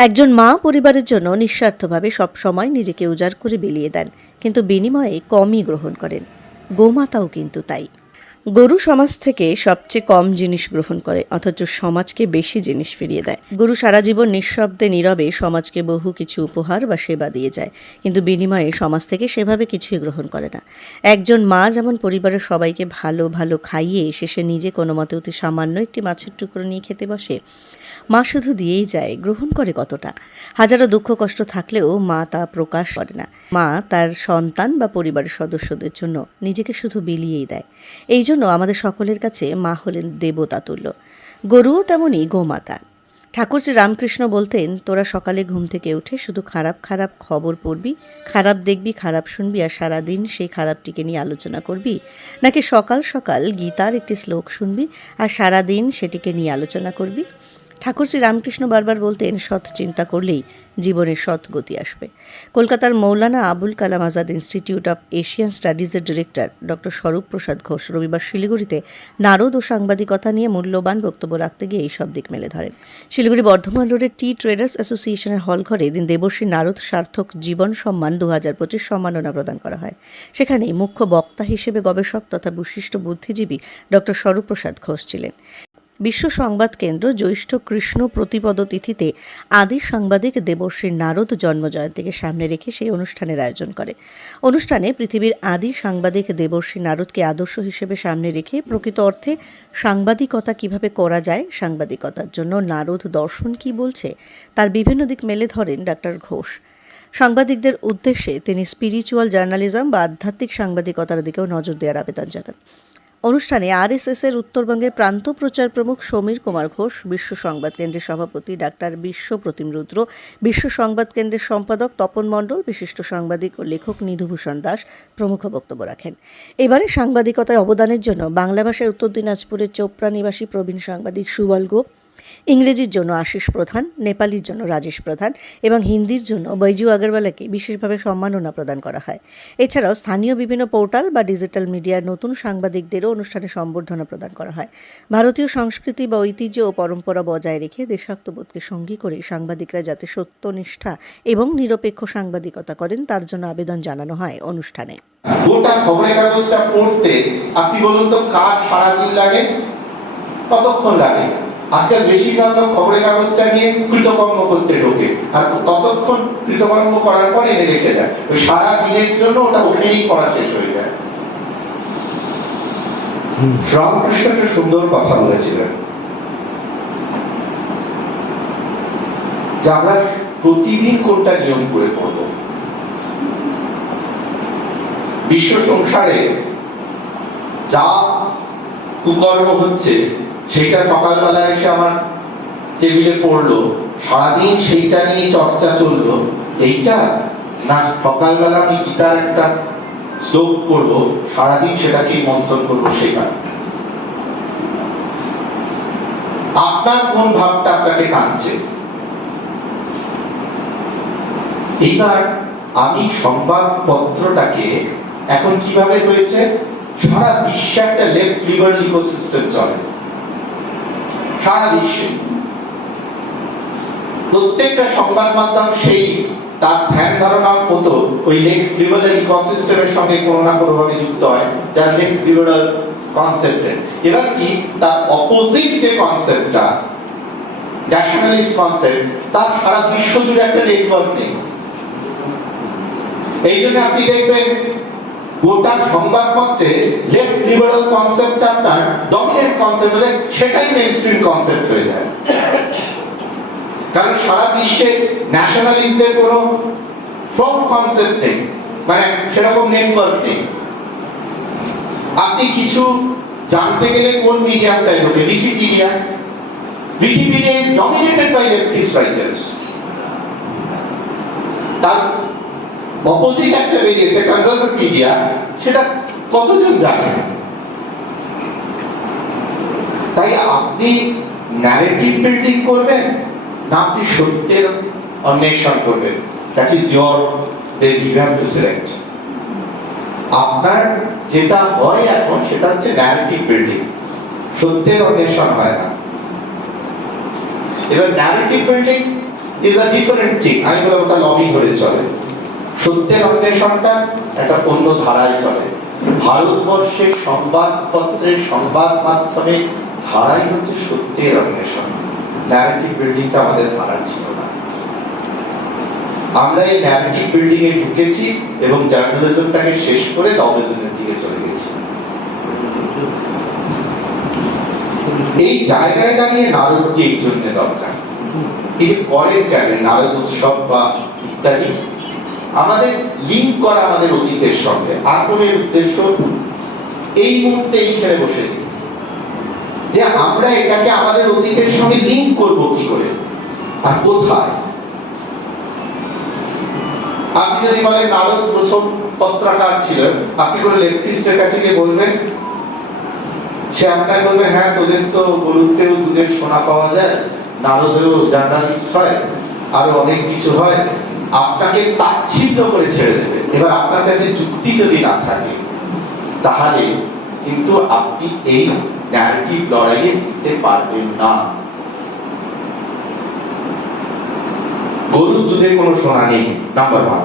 একজন মা পরিবারের জন্য নিঃস্বার্থভাবে সবসময় নিজেকে উজাড় করে বিলিয়ে দেন, কিন্তু বিনিময়ে কমই গ্রহণ করেন। গোমাতাও কিন্তু তাই। গরু সমাজ থেকে সবচেয়ে কম জিনিস গ্রহণ করে, অথচ সমাজকে বেশি জিনিস ফিরিয়ে দেয়। গরু সারা জীবন নিঃশব্দে নীরবে সমাজকে বহু কিছু উপহার বা সেবা দিয়ে যায়, কিন্তু বিনিময়ে সমাজ থেকে সেভাবে কিছুই গ্রহণ করে না। একজন মা যেমন পরিবারের সবাইকে ভালো ভালো খাইয়ে শেষে নিজে কোনো মতে অতি সামান্য একটি মাছের টুকরো নিয়ে খেতে বসে, মা শুধু দিয়েই যায়, গ্রহণ করে কতটা? হাজারো দুঃখ কষ্ট থাকলেও মা তা প্রকাশ করে না। মা তার সন্তান বা পরিবারের সদস্যদের জন্য নিজেকে শুধু বিলিয়েই দেয়। এই জন্য আমাদের সকলের কাছে মা হলেন দেবতা তুল্য। গরুও তেমনই গোমাতা। ঠাকুর শ্রী রামকৃষ্ণ বলতেন, তোরা সকালে ঘুম থেকে উঠে শুধু খারাপ খারাপ খবর পড়বি, খারাপ দেখবি, খারাপ শুনবি, আর সারাদিন সেই খারাপটিকে নিয়ে আলোচনা করবি। নাকি সকাল সকাল গীতার একটি শ্লোক শুনবি, আর সারাদিন সেটিকে নিয়ে আলোচনা করবি? ঠাকুর শ্রী রামকৃষ্ণ বারবার বলতেন, সৎ চিন্তা করলেই জীবনের সৎ গতি আসবে। কলকাতার Maulana Abul Kalam Azad institute of Asian স্টাডিজের director doctor Swarup Prasad Ghosh রবিবার শিলিগুড়িতে নারদ ও সাংবাদিকতা নিয়ে মূল্যবান বক্তব্য রাখতে গিয়ে এই সব দিক মেলে ধরেন। শিলিগুড়ি বর্ধমান রোডের টি ট্রেডার্স অ্যাসোসিয়েশনের হল ঘরে এদিন দেবশ্রী নারদ সার্থক জীবন সম্মান দু হাজার পঁচিশ সম্মাননা প্রদান করা হয়। সেখানে মুখ্য বক্তা হিসেবে গবেষক তথা বিশিষ্ট বুদ্ধিজীবী ডক্টর স্বরূপ প্রসাদ ঘোষ ছিলেন। বিশ্ব সংবাদ কেন্দ্র জ্যৈষ্ঠ কৃষ্ণ প্রতিপদ তিথিতে আদি সাংবাদিক দেবশ্রী নারদ জন্মজয়ন্তীকে সামনে রেখে সেই অনুষ্ঠানের আয়োজন করে। অনুষ্ঠানে পৃথিবীর আদি সাংবাদিক দেবশ্রী নারদকে আদর্শ হিসেবে সামনে রেখে প্রকৃত অর্থে সাংবাদিকতা কীভাবে করা যায়, সাংবাদিকতার জন্য নারদ দর্শন কি বলছে, তার বিভিন্ন দিক মেলে ধরেন ডাক্তার ঘোষ। সাংবাদিকদের উদ্দেশ্যে তিনি স্পিরিচুয়াল জার্নালিজম বা আধ্যাত্মিক সাংবাদিকতার দিকেও নজর দেওয়ার আবেদন জানান। অনুষ্ঠানে আরএসএস এর উত্তরবঙ্গের প্রান্ত প্রচার প্রমুখ সমীর কুমার ঘোষ, বিশ্ব সংবাদ কেন্দ্রের সভাপতি ডাক্তার বিশ্ব প্রতিম রুদ্র, বিশ্ব সংবাদ কেন্দ্রের সম্পাদক তপন মণ্ডল, বিশিষ্ট সাংবাদিক ও লেখক নিধুভূষণ দাস প্রমুখ বক্তব্য রাখেন। এবারে সাংবাদিকতায় অবদানের জন্য বাংলা ভাষায় উত্তর দিনাজপুরের চোপড়া নিবাসী প্রবীণ সাংবাদিক সুবল গোপ ইংরেজির জন্য আশিস প্রধান, নেপালির জন্য রাজেশ প্রধান এবং হিন্দির জন্য বৈজু আগরওয়ালাকে বিশেষভাবে সম্মাননা প্রদান করা হয়। এছাড়াও স্থানীয় বিভিন্ন পোর্টাল বা ডিজিটাল মিডিয়ার নতুন সাংবাদিকদেরও অনুষ্ঠানে সম্বর্ধনা প্রদান করা হয়। ভারতীয় সংস্কৃতি বা ঐতিহ্য ও পরম্পরা বজায় রেখে দেশাত্মবোধকে সঙ্গী করে সাংবাদিকরা যাতে সত্যনিষ্ঠা এবং নিরপেক্ষ সাংবাদিকতা করেন, তার জন্য আবেদন জানানো হয় অনুষ্ঠানে। গোটা খবরের কাগজটা পড়তে আপনি বলুন তো কার সারাদিন লাগে? কতক্ষণ লাগে? আজকাল বেশিরভাগ লোক খবরের কাগজটা নিয়ে কৃতকর্ম করতে ঢোকে। আর ততক্ষণ কৃতকর্ম করার পর এনে রেখে দেয়। ওই সারা দিনের জন্য ওটা ওখানেই পড়া শেষ হয়ে যায়। রামকৃষ্ণ একটা সুন্দর কথা বলেছিলেন। যে আমরা প্রতিদিন কোনটা নিয়ম করে পড়ব? বিশ্ব সংসারে যা কুকর্ম হচ্ছে সেটা সকালবেলা এসে আমার টেবিলে পড়ল। সারাদিন সেইটা নিয়ে চর্চা চলল। এইটা? না, সকালবেলা আমি গীতার একটা শ্লোক করব সারাদিন সেটাকে মন্থন করব সেটা আপনার কোন ভাবটা আপনাকে টানছে? এইবার আমি সংবাদপত্রটাকে এখন কীভাবে হয়েছে? সারা বিশ্বে একটা লেফট লিবারাল ইকোসিস্টেম চলে। সারা বিশ্বে প্রত্যেকটা সংবাদ মাধ্যম সেই, তার ধ্যান ধারণা মতো ওই লেফট লিবারাল ইকোসিস্টেমের সঙ্গে কোনো না কোনো ভাবে যুক্ত হয়, যারা লেফট লিবারাল কনসেপ্টের এবার কি? তার অপোজিট যে কনসেপ্টটা ন্যাশনালিস্ট কনসেপ্ট তার সারা বিশ্ব জুড়ে একটা নেটওয়ার্ক নেই। এই জন্য আপনি দেখবেন গোটা সংবাদপত্রে লেফট লিবারাল কনসেপ্ট আপনার ডমিনেন্ট কনসেপ্ট হলে সেটাই মেইন কনসেপ্ট হয়ে যায়। কারণ সারা বিশ্বে ন্যাশনালিস্টদের কোনো ফ্রম কনসেপ্ট নেই মানে সেরকম নেটওয়ার্ক নেই। আপনি কিছু জানতে গেলে কোন মিডিয়ামটাই ঢোকে Wikipedia Wikipedia is dominated by leftist writers তার অপোজিট একটা বেরিয়েছে কনজারভেটিভ মিডিয়া সেটা কতজন জানে? তাই আপনি ন্যারেটিভ বিল্ডিং করবেন না আপনি সত্যের অন্বেষণ করবেন? That is your you to select আপনার যেটা হয় এখন, সেটা হচ্ছে ন্যারেটিভ বিল্ডিং সত্যের অন্বেষণ হয় না। এবার narrative building is a different thing আমি বলব ওটা লবি ধরে চলে। সত্যের অন্বেষণটা একটা অন্য ধারায় চলে। ভারতবর্ষের সংবাদপত্রের সংবাদ মাধ্যমে ধারাই হচ্ছে সত্যের অন্বেষণ ন্যারেটিভ বিল্ডিংটা আমাদের ধারা ছিল না। আমরা এই ন্যারেটিভ বিল্ডিং এ ঢুকেছি এবং জার্নালিজমটাকে শেষ করে নভেলিজমের দিকে চলে গেছি। এই জায়গায় দাঁড়িয়ে নারদকে এই জন্য দরকার। এই কেন নারদ উৎসব বা ইত্যাদি আমাদের লিঙ্ক করা আমাদের অতীতের সঙ্গে। আগমনের উদ্দেশ্য এই মুহূর্তে এইখানে বসে যে আমরা এটাকে আমাদের অতীতের সঙ্গে লিঙ্ক করব কি করে? আর কোথায়? আপনি যদি বলেন, নারদ প্রথম পত্রাকার ছিলেন, আপনি করে লেফটিস্টের কাছে গিয়ে বলবেন? সে আপনাকে বলবে হ্যাঁ তোদের তো গরুতেও দুধের সোনা পাওয়া যায় নারদেও জার্নালিস্ট হয়, আরও অনেক কিছু হয়। আপনাকে তাচ্ছিল্য করে ছেড়ে দেবে। এবার আপনার কাছে যুক্তি যদি না থাকে, তাহলে কিন্তু আপনি এই ন্যারেটিভ লড়াইয়ে জিততে পারবেন না। গরুর দুধে কোনো সোনা নেই নাম্বার ওয়ান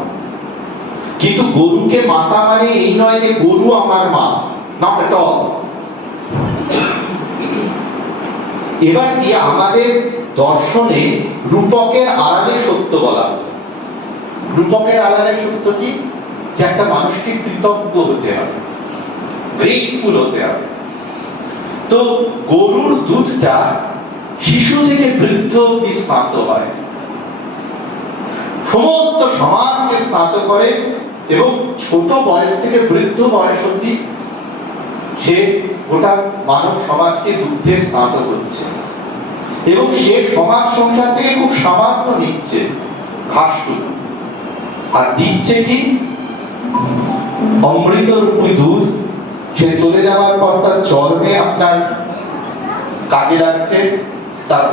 কিন্তু গরুকে মাতা মানে এই নয় যে গরু আমার মা নট অল এবার কি আমাদের দর্শনে রূপকের আড়ালে সত্য বলা। রূপকের আড়ালে সত্য কি? যে একটা মানুষকে কৃতজ্ঞ হতে হবে গ্রেটফুল হতে হবে। তো গরুর দুধটা শিশু থেকে বৃদ্ধ অব্দি স্নাত হয়। সমস্ত সমাজকে স্নাত করে এবং ছোট বয়স থেকে বৃদ্ধ বয়স অব্দি সে গোটা মানব সমাজকে দুগ্ধে স্নাত করছে। এবং সে সমাজ সংসার থেকে খুব সামান্য নিচ্ছে ঘাসটুকু আর দিচ্ছে কি? অমৃত রূপী দুধ। সে চলে যাওয়ার পর তার চর্মে আপনার কাজে লাগছে, তার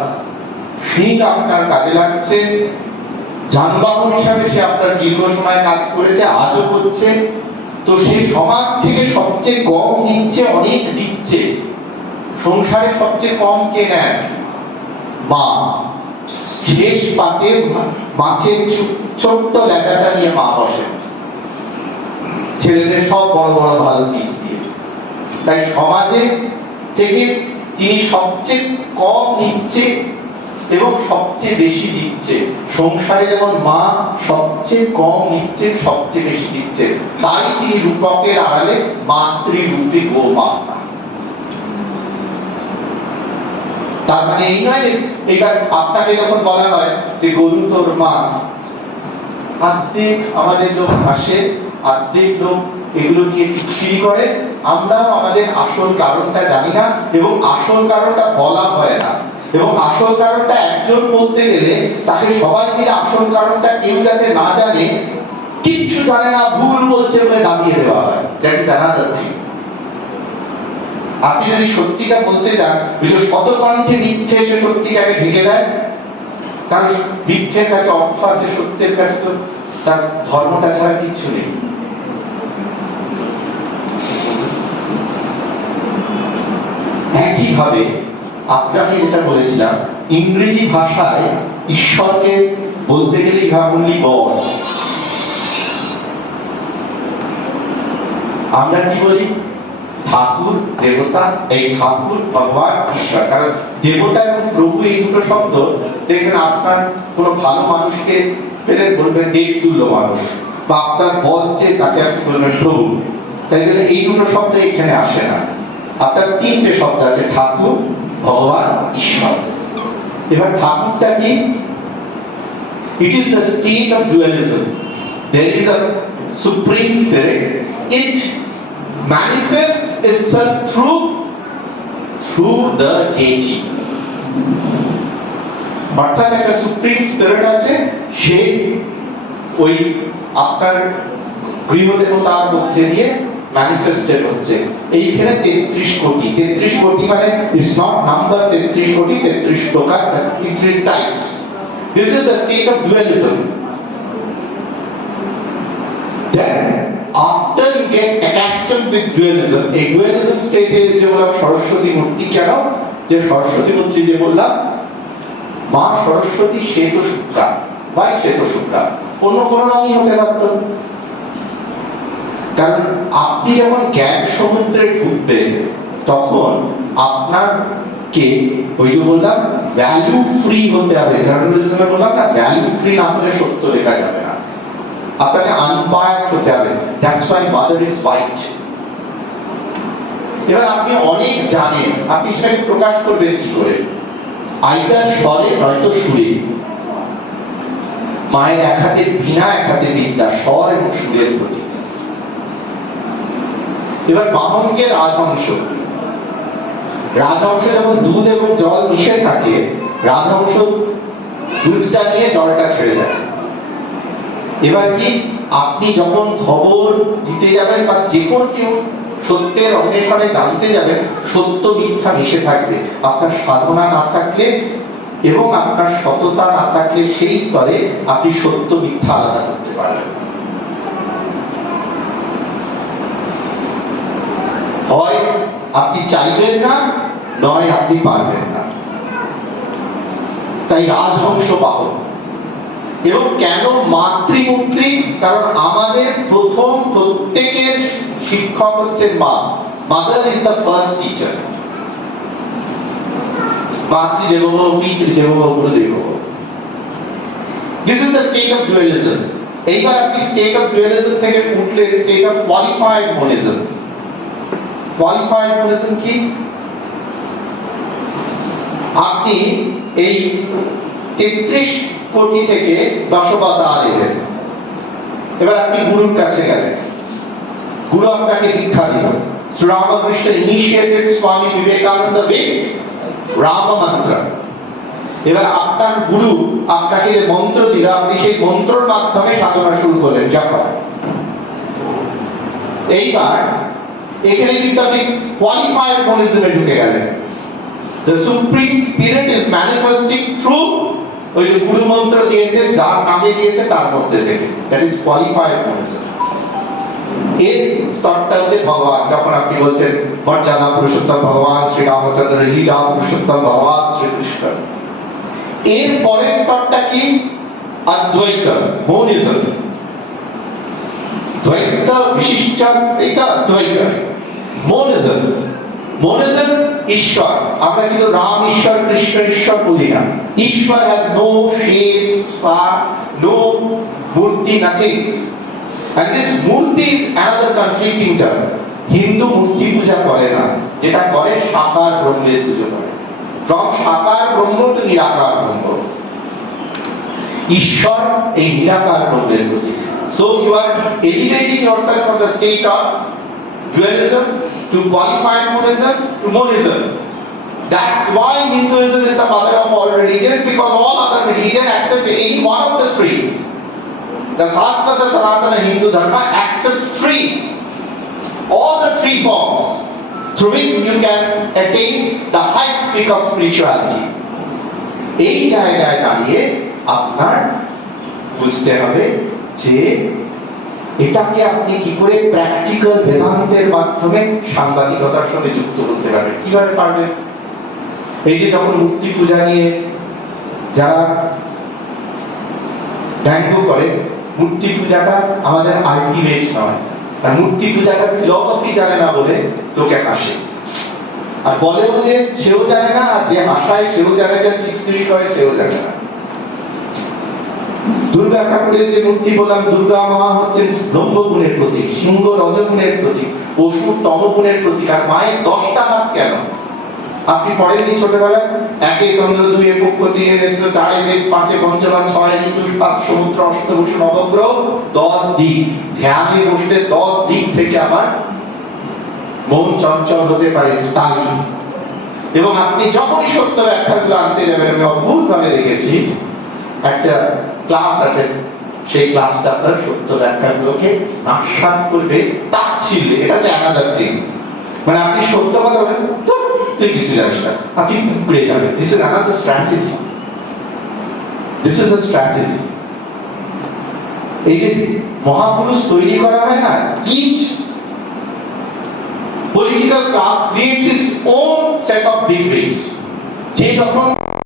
শিং আপনার কাজে লাগছে। যানবাহন হিসাবে সে আপনার দীর্ঘ সময় কাজ করেছে, আজও করছে। তো সে সমাজ থেকে সবচেয়ে কম নিচ্ছে, অনেক দিচ্ছে। সংসারে সবচেয়ে কম কে নেয়? মা। শেষ পাতে মাছের ছোট্ট লেজাটা নিয়ে মা বসে ছেলেদের সব বড় বড় ভালো পিস দিয়ে। তাই সমাজে থেকে তিনি সবচেয়ে কম নিচ্ছে এবং সবচেয়ে বেশি দিচ্ছে। সংসারে যেমন মা সবচেয়ে কম নিচ্ছে, সবচেয়ে বেশি দিচ্ছে। তাই তিনি রূপকের আড়ালে মাতৃরূপে গো মাতা তার মানে এই নয় এটা আপনাকে যখন বলা হয় যে গরু তোর মা আর্ধেক আমাদের লোক হাসে আর্ধেক লোক এগুলো নিয়ে চিটচিড়ি করে। আমরাও আমাদের আসল কারণটা জানি না এবং আসল কারণটা বলা হয় না। এবং আসল কারণটা একজন বলতে গেলে তাকে সবাই মিলে আসল কারণটা কেউ যাতে না জানে, কিচ্ছু জানে না, ভুল বলছে বলে দাবিয়ে দেওয়া হয়। যাকে জানা যাচ্ছে আপনি যদি সত্যিটা বলতে চান শত কণ্ঠে মিথ্যে এসে সত্যিটাকে ঢেকে দেয় কাছে অর্থ আছে সত্যের কাছে তো তার ধর্মটা ছাড়া কিচ্ছু নেই। একইভাবে আপনাকে যেটা বলেছিলাম, ইংরেজি ভাষায় ঈশ্বরকে বলতে গেলে ইহামূল্যি গড আমরা কি বলি? ঠাকুর, দেবতা, এই ঠাকুর, ভগবান, ঈশ্বর। কারণ দেবতা এবং প্রভু এই দুটো শব্দ দেখবেন আপনার কোনো ভালো মানুষকে পেলে বলবেন দেবতুল্য মানুষ বা আপনার বস যে, তাকে আপনি বলবেন, প্রভু তাই জন্য এই দুটো শব্দ এখানে আসে না আপনার তিনটে শব্দ আছে, ঠাকুর, ভগবান, ঈশ্বর এবার ঠাকুরটা কি It is the state of dualism. There is a supreme spirit. It manifests itself through through the deity. অর্থাৎ একটা সুপ্রিম স্পিরিট আছে সে ওই আপনার গৃহদেবতার মধ্যে দিয়ে ম্যানিফেস্টেড হচ্ছে। এইখানে তেত্রিশ কোটি। তেত্রিশ কোটি মানে ইটস নট নাম্বার তেত্রিশ কোটি তেত্রিশ প্রকার তেত্রিশ types This is the state of dualism. Then, after you get accustomed with dualism, এই dualism state এ যে বললাম সরস্বতী মূর্তি কেন? যে সরস্বতী মূর্তি যে বললাম মা সরস্বতী শ্বেত শুক্রা বা শ্বেত শুক্রা অন্য কোনো রঙই হতে পারত। কারণ আপনি যখন জ্ঞান সমুদ্রে ঢুকবেন, তখন আপনার কে ওই যে বললাম ভ্যালু ফ্রি হতে হবে। জার্নালিজমে বললাম না ভ্যালু ফ্রি না হলে সত্য লেখা যাবে না। আপনাকে আনবায়াস হতে হবে। That's why mother is white এবার আপনি অনেক জানেন। আপনি সেটাকে প্রকাশ করবেন কি করে? আইদার স্বরে নয়তো সুরে। মায়ের এক হাতে বিনা এক হাতে বিদ্যা স্বর এবং সুরের প্রতি এবার বাহনকে রাজহংস। রাজহংস যখন দুধ এবং জল মিশে থাকে, রাজহংস দুধটা নিয়ে জলটা ছেড়ে দেয়। এবার কি আপনি যখন খবর দিতে যাবেন বা যে কোনো কেউ সত্যের অন্বেষণে জানতে যাবেন, সত্য মিথ্যা মিশে থাকবে। আপনার সাধনা না থাকলে এবং আপনার সততা না থাকলে সেই স্তরে আপনি সত্য মিথ্যা আলাদা করতে পারবেন। হয় আপনি চাইবেন না, নয় আপনি পারবেন না। তাই রাজবংশ পাবো এবং কেন মাতৃমূর্তি কারণ আমাদের প্রথম প্রত্যেকের শিক্ষক হচ্ছে মা। Mother is the first teacher. মাতৃদেব পিতৃদেব গুরুদেব this is the state of dualism এইবার আপনি স্টেট অফ ডুয়ালিজম থেকে উঠলে state of qualified monism qualified monism কি? আপনি এই তেত্রিশ কোটি থেকে দশকতা দেবেন এবার আপনি গুরুর কাছে গেলেন। গুরু আপনাকে দীক্ষা দিল। শ্রীরামকৃষ্ণ ইনিশিয়েটেড স্বামী বিবেকানন্দ উইথ রাম মন্ত্র এবার আপনার গুরু আপনাকে যে মন্ত্র দিল, আপনি সেই মন্ত্রর মাধ্যমে সাধনা শুরু করলেন যখন এইবার এখানে কিন্তু আপনি কোয়ালিফাইড মনিজমে ঢুকে গেলেন। The supreme spirit is manifesting through ওই যে গুরু মন্ত্র দিয়েছে যার নামে দিয়েছে তার মধ্যে থেকে। দ্যাট ইজ কোয়ালিফাইড মনিজম এর স্তরটা হচ্ছে ভগবান। যখন আপনি বলছেন, মর্যাদা পুরুষোত্তম ভগবান শ্রী রামচন্দ্র লীলা পুরুষোত্তম ভগবান, শ্রীকৃষ্ণ। এর পরের স্তরটা কি? অদ্বৈত মোনিজম দ্বৈত বিশিষ্ট, এটা দ্বৈত মোনিজম মোনিজম ঈশ্বর। আমরা কিন্তু রাম, ঈশ্বর, কৃষ্ণ, ঈশ্বর বুঝি না। Ishwar has no shape form no murti nothing And this murti is another conflicting term. Hindu মূর্তি পূজা করে না যেটা করে সাকার ব্রহ্মের পুজো করে from সাকার ব্রহ্ম to নিরাকার ব্রহ্ম ঈশ্বর এই নিরাকার ব্রহ্মের প্রতীক so you are elevating yourself from the state of dualism to qualified monism to monism that's why Hinduism is the mother of all religions because all other religions accept any one of the three the Shastra Sanatana Hindu Dharma accepts three all the three forms through which you can attain the highest peak of spirituality এই জায়গায় দাঁড়িয়ে আপনার বুঝতে হবে যে এটাকে আপনি কি করে প্র্যাকটিক্যাল বেদান্তের মাধ্যমে সাংবাদিকতার সঙ্গে যুক্ত করতে পারবেন কীভাবে পারবেন এই যে যখন মূর্তি পূজা নিয়ে যারা ব্যঙ্গ করে মূর্তি পূজাটা আমাদের আলটিমেট নয়। আর মূর্তি পূজাটা ফিলসফি জানে না বলে লোকে হাসে। আর বলে যে সেও জানে না, আর যে হাসায় সেও জানে যে চিত্তিস করে সেও জানে না। দুর্গা ঠাকুরের যে মূর্তি বললাম, দুর্গা মা হচ্ছেন ব্রহ্মগুণের প্রতীক, সিংহ রজগুণের প্রতীক অসুর তমগুণের প্রতীক, আর মায়ের দশটা হাত কেন? আপনি পড়েননি ছোটবেলায় একে চন্দ্র দুয়ে পক্ষ তিনে নেত্র, চারে বেদ, পাঁচে পঞ্চমান ছয় ঋতু সাত সমুদ্র অষ্টবসু নবগ্রহ, দশ দিক। ধ্যানে বসলে দশ দিক থেকে আমার মন চঞ্চল হতে পারে তাই। এবং আপনি যখনই সত্য ব্যাখ্যাগুলো আনতে যাবেন, আমি অদ্ভুত ভাবে দেখেছি, একটা ক্লাস আছে, সেই ক্লাসটা আপনার সত্য ব্যাখ্যাগুলোকে আস্বাদ করবে, তাচ্ছিল্যে, এটা হচ্ছে অ্যানাদার থিং মানে আপনি সত্য কথা বলেন তো তুই কিছু জানিস না আপনি কুকুরে যাবেন this is another strategy this is a strategy এই যে মহাপুরুষ তৈরি করা হয় না each political class creates its own set of big wigs যে যখন